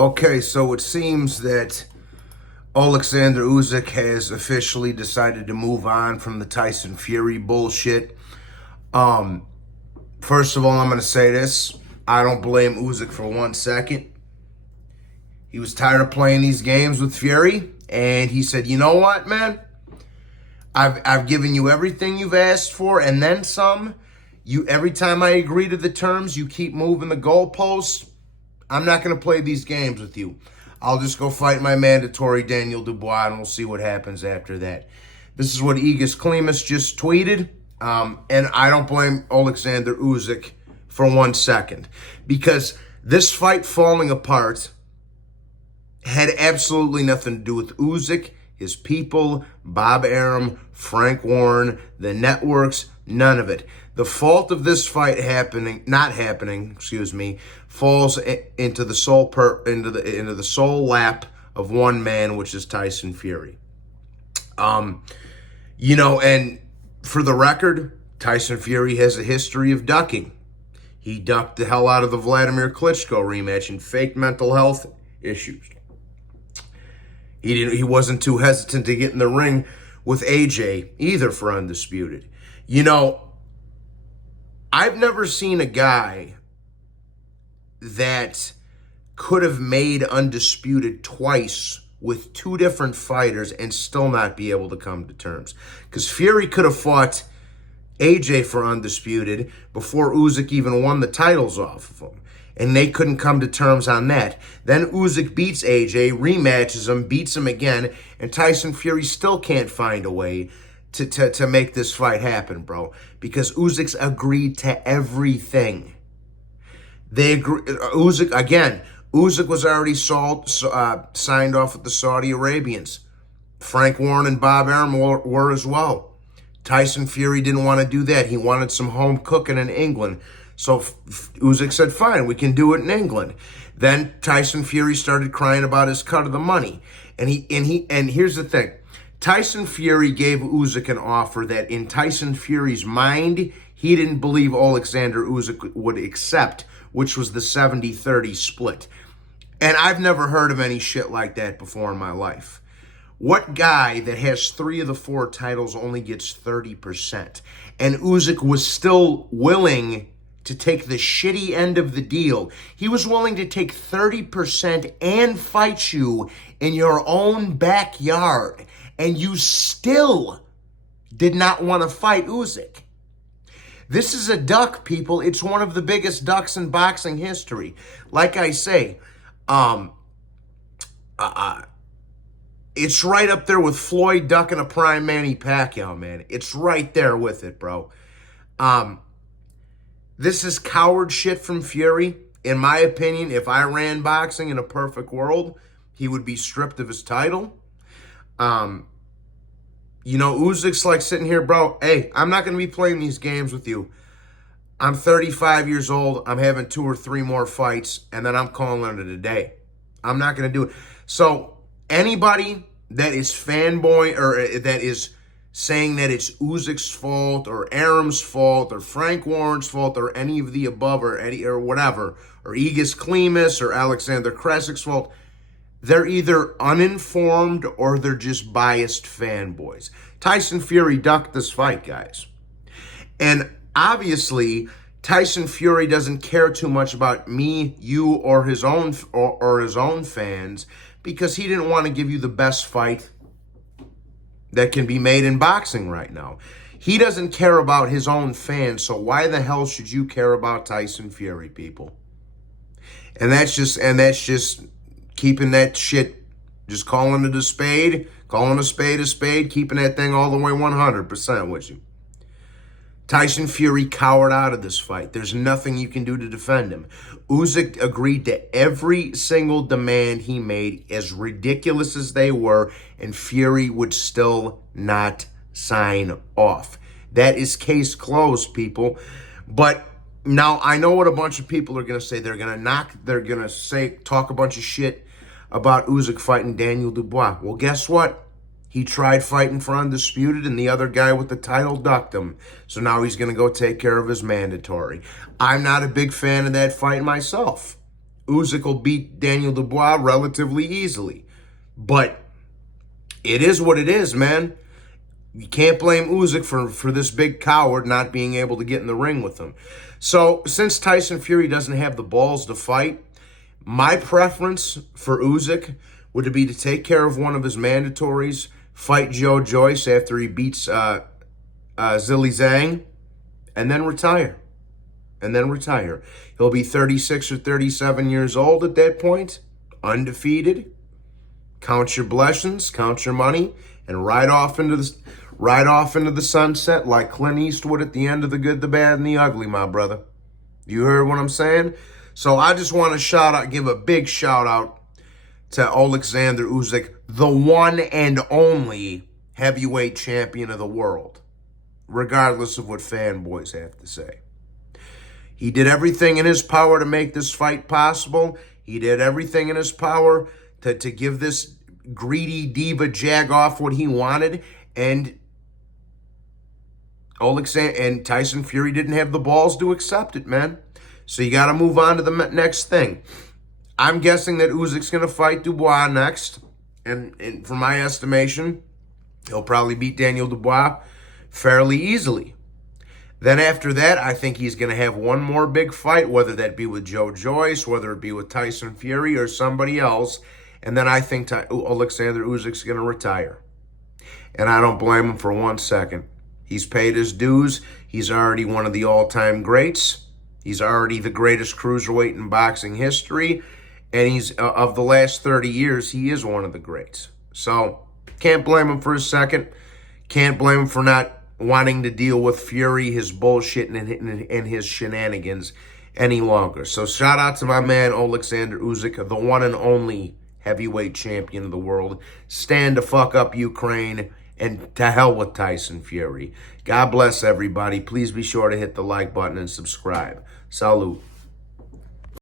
Okay, so it seems that Oleksandr Usyk has officially decided to move on from the Tyson Fury bullshit. Um, First of all, I'm going to say this. I don't blame Usyk for 1 second. He was tired of playing these games with Fury, and he said, "You know what, man? I've given you everything you've asked for, and then some. Every time I agree to the terms, you keep moving the goalposts. I'm not going to play these games with you. I'll just go fight my mandatory Daniel Dubois, and we'll see what happens after that." This is what Igis Klimas just tweeted, and I don't blame Oleksandr Usyk for 1 second, because this fight falling apart had absolutely nothing to do with Usyk, his people, Bob Arum, Frank Warren, the networks, none of it. The fault of this fight not happening, falls into the sole lap of one man, which is Tyson Fury. And for the record, Tyson Fury has a history of ducking. He ducked the hell out of the Vladimir Klitschko rematch and faked mental health issues. He wasn't too hesitant to get in the ring with AJ either for Undisputed. I've never seen a guy that could have made Undisputed twice with two different fighters and still not be able to come to terms. Because Fury could have fought AJ for Undisputed before Usyk even won the titles off of him, and they couldn't come to terms on that. Then Usyk beats AJ, rematches him, beats him again, and Tyson Fury still can't find a way to make this fight happen, bro, because Usyk's agreed to everything. They agree. Usyk was already signed off with the Saudi Arabians. Frank Warren and Bob Arum were as well. Tyson Fury didn't want to do that. He wanted some home cooking in England. So Usyk said, "Fine, we can do it in England." Then Tyson Fury started crying about his cut of the money. And here's the thing. Tyson Fury gave Usyk an offer that in Tyson Fury's mind, he didn't believe Oleksandr Usyk would accept, which was the 70-30 split. And I've never heard of any shit like that before in my life. What guy that has 3 of the 4 titles only gets 30%? And Usyk was still willing to take the shitty end of the deal. He was willing to take 30% and fight you in your own backyard. And you still did not want to fight Usyk. This is a duck, people. It's one of the biggest ducks in boxing history. Like I say, it's right up there with Floyd ducking a prime Manny Pacquiao, man. It's right there with it, bro. This is coward shit from Fury. In my opinion, if I ran boxing in a perfect world, he would be stripped of his title. Usyk's like sitting here, bro, hey, I'm not going to be playing these games with you. I'm 35 years old. I'm having 2 or 3 more fights, and then I'm calling it a day. I'm not going to do it. So anybody that is fanboy or that is saying that it's Usyk's fault or Arum's fault or Frank Warren's fault or any of the above or whatever, or Igis Klimas or Alexander Krasik's fault, they're either uninformed or they're just biased fanboys. Tyson Fury ducked this fight, guys. And obviously, Tyson Fury doesn't care too much about me, you, or his own fans, because he didn't want to give you the best fight that can be made in boxing right now. He doesn't care about his own fans, so why the hell should you care about Tyson Fury, people? And that's just keeping that shit, just calling it a spade, calling a spade, keeping that thing all the way 100% with you. Tyson Fury cowered out of this fight. There's nothing you can do to defend him. Usyk agreed to every single demand he made, as ridiculous as they were, and Fury would still not sign off. That is case closed, people. But now I know what a bunch of people are going to say. They're going to talk a bunch of shit about Usyk fighting Daniel Dubois. Well, guess what? He tried fighting for Undisputed, and the other guy with the title ducked him. So now he's going to go take care of his mandatory. I'm not a big fan of that fight myself. Usyk will beat Daniel Dubois relatively easily. But it is what it is, man. You can't blame Usyk for this big coward not being able to get in the ring with him. So since Tyson Fury doesn't have the balls to fight, my preference for Usyk would be to take care of one of his mandatories, fight Joe Joyce after he beats Zhilei Zhang, and then retire. He'll be 36 or 37 years old at that point, undefeated. Count your blessings, count your money, and ride off into the sunset like Clint Eastwood at the end of The Good, the Bad, and the Ugly, my brother. You heard what I'm saying? So I just want to give a big shout out to Oleksandr Usyk, the one and only heavyweight champion of the world, regardless of what fanboys have to say. He did everything in his power to make this fight possible. He did everything in his power to give this greedy Diva jag-off what he wanted. And Tyson Fury didn't have the balls to accept it, man. So you got to move on to the next thing. I'm guessing that Usyk's going to fight Dubois next. And for my estimation, he'll probably beat Daniel Dubois fairly easily. Then after that, I think he's going to have one more big fight, whether that be with Joe Joyce, whether it be with Tyson Fury or somebody else. And then I think Oleksandr Usyk's going to retire. And I don't blame him for 1 second. He's paid his dues. He's already one of the all-time greats. He's already the greatest cruiserweight in boxing history. And he's of the last 30 years, he is one of the greats. So can't blame him for a second. Can't blame him for not wanting to deal with Fury, his bullshit, and his shenanigans any longer. So shout out to my man Oleksandr Usyk, the one and only heavyweight champion of the world. Stand the fuck up, Ukraine, and to hell with Tyson Fury. God bless everybody. Please be sure to hit the like button and subscribe. Salute.